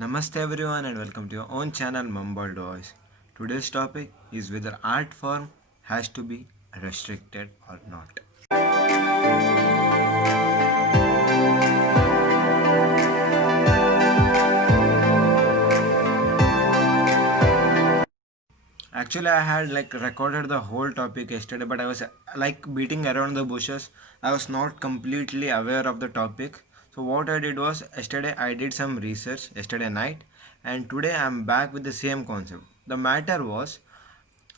Namaste everyone and welcome to your own channel Mumbled Voice. Today's topic is whether art form has to be restricted or not. Actually, I had recorded the whole topic yesterday, but I was beating around the bushes. I was not completely aware of the topic. So what I did was yesterday I did some research yesterday night, and today I'm back with the same concept. The matter was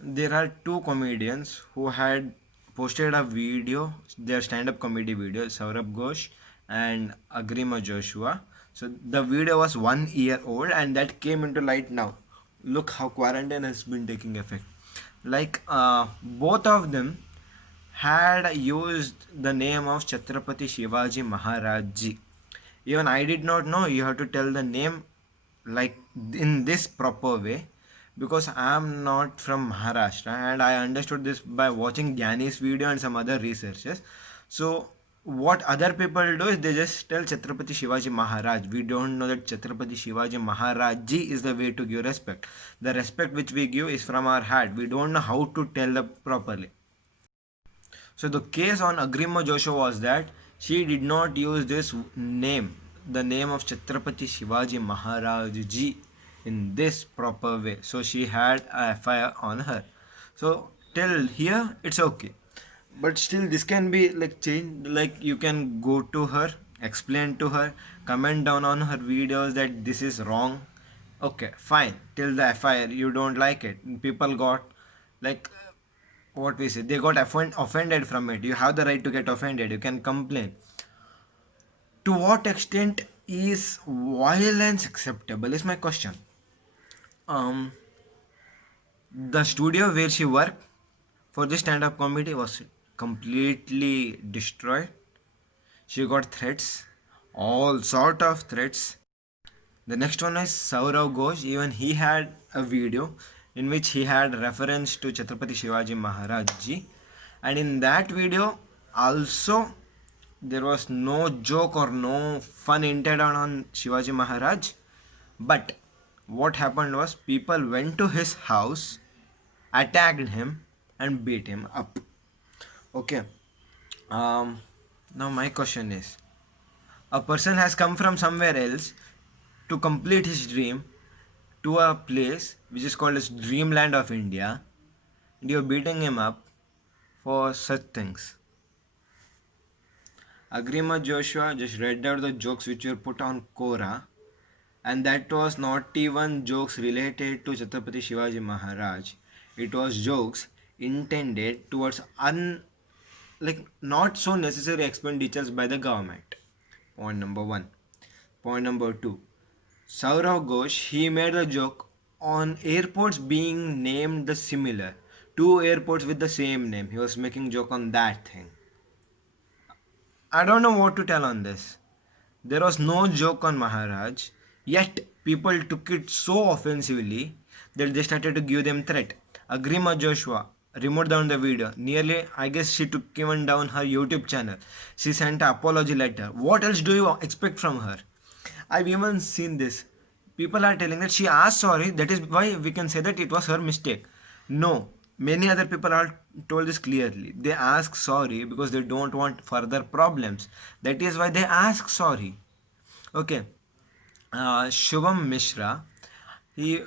there are two comedians who had posted a video, their stand-up comedy video, Saurabh Ghosh and Agrima Joshua. So the video was 1 year old and that came into light now. Look how quarantine has been taking effect. Both of them had used the name of Chhatrapati Shivaji Maharaj Ji. Even I did not know you have to tell the name like in this proper way, because I am not from Maharashtra and I understood this by watching Gyani's video and some other researches. So what other people do is they just tell Chhatrapati Shivaji Maharaj. We don't know that Chhatrapati Shivaji Maharaj Ji is the way to give respect. The respect which we give is from our heart. We don't know how to tell the properly. So the case on Agrima Joshua was that she did not use this name, the name of Chhatrapati Shivaji Maharaj Ji, in this proper way. So she had a FIR on her. So till here it's okay. But still this can be changed. Like you can go to her, explain to her, comment down on her videos that this is wrong. Okay, fine. Till the FIR you don't like it. People got like what we say, they got offended from it. You have the right to get offended, you can complain. To what extent is violence acceptable is my question. um the studio where she worked for this stand-up comedy was completely destroyed. She got threats, all sort of threats. The next one is Saurav Ghosh. Even he had a video in which he had reference to Chhatrapati Shivaji Maharaj Ji, and in that video also there was no joke or no fun intended on Shivaji Maharaj. But what happened was people went to his house, attacked him, and beat him up. Okay. Um. Now my question is, a person has come from somewhere else to complete his dream to a place which is called as Dreamland of India, and you're beating him up for such things. Agrima Joshua just read out the jokes which were put on Quora, and that was not even jokes related to Chhatrapati Shivaji Maharaj. It was jokes intended towards not so necessary expenditures by the government. Point number one. Point number two. Saurav Ghosh, he made a joke on airports being named the similar. Two airports with the same name. He was making joke on that thing. I don't know what to tell on this. There was no joke on Maharaj, yet people took it so offensively that they started to give them threat. Agrima Joshua removed down the video. Nearly, I guess she took even down her YouTube channel. She sent an apology letter. What else do you expect from her? I've even seen this. People are telling that she asked sorry. That is why we can say that it was her mistake. No, many other people are told this clearly. They ask sorry because they don't want further problems. That is why they ask sorry. Okay. Shubham Mishra, he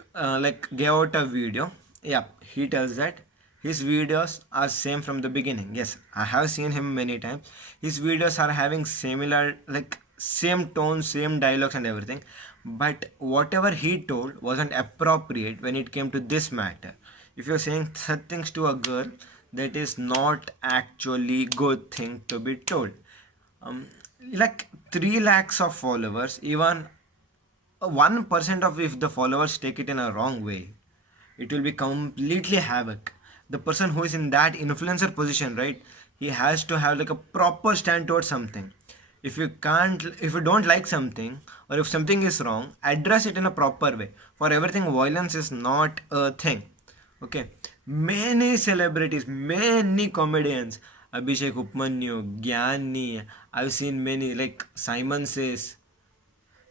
gave out a video. Yeah, he tells that his videos are same from the beginning. Yes, I have seen him many times. His videos are having similar, same tone, same dialogues and everything. But whatever he told wasn't appropriate when it came to this matter. If you're saying such things to a girl, that is not actually good thing to be told. um, 3 lakhs of followers, even 1% of if the followers take it in a wrong way, it will be completely havoc. The person who is in that influencer position, right, he has to have like a proper stand towards something. If you don't like something, or if something is wrong, address it in a proper way. For everything, violence is not a thing. Okay, many celebrities, many comedians, Abhishek Upmanyu, Gyani, I've seen many like Simon Says,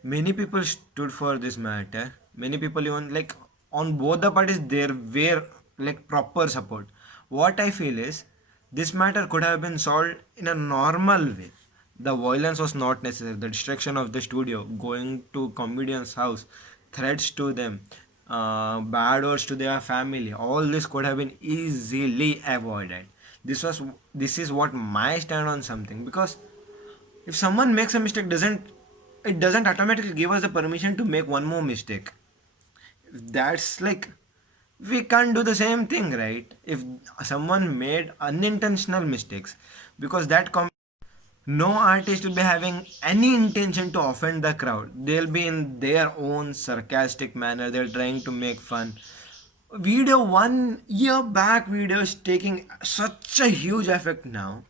Many people stood for this matter. Many people even like on both the parties there were like proper support. What I feel is this matter could have been solved in a normal way. The violence was not necessary. The destruction of the studio, going to comedian's house, threats to them, bad words to their family, all this could have been easily avoided. This is what my stand on something, because if someone makes a mistake, doesn't automatically give us the permission to make one more mistake. That's like, we can't do the same thing, right? If someone made unintentional mistakes, because no artist will be having any intention to offend the crowd. They'll be in their own sarcastic manner, they're trying to make fun. Video 1 year back video is taking such a huge effect now.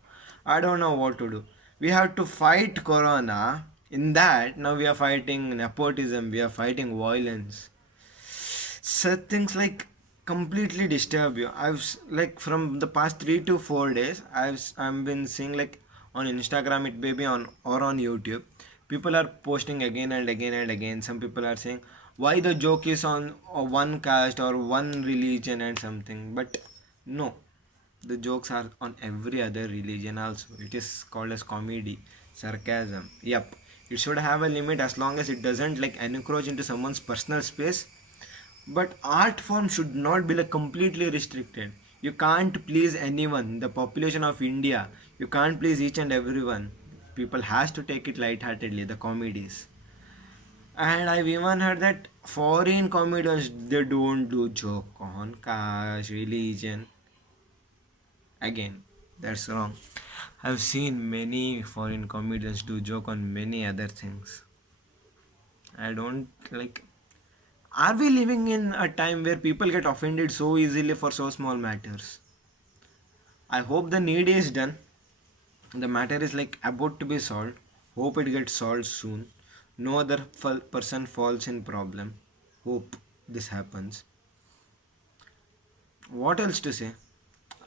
I don't know what to do. We have to fight corona. In that, now we are fighting nepotism, we are fighting violence. Such things like completely disturb you. Like from the past 3 to 4 days, I've been seeing like on Instagram, it may be on or on YouTube. People are posting again and again and again. Some people are saying why the joke is on one caste or one religion and something, but no, the jokes are on every other religion also. It is called as comedy, sarcasm. Yep, it should have a limit as long as it doesn't like encroach into someone's personal space. But art form should not be like completely restricted. You can't please anyone. The population of India, you can't please each and everyone. People has to take it lightheartedly. The comedies, and I've even heard that foreign comedians they don't do joke on caste, religion. Again, that's wrong. I've seen many foreign comedians do joke on many other things. I don't like. Are we living in a time where people get offended so easily for so small matters? I hope the need is done. The matter is like about to be solved. Hope it gets solved soon. No other person falls in problem. Hope this happens. What else to say?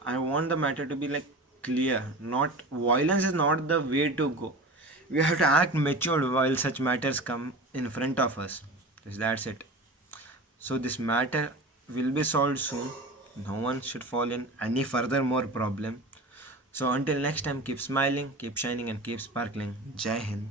I want the matter to be like clear. Not violence is not the way to go. We have to act matured while such matters come in front of us. That's it. So this matter will be solved soon. No one should fall in any further more problem. So until next time, keep smiling, keep shining, and keep sparkling. Jai Hind.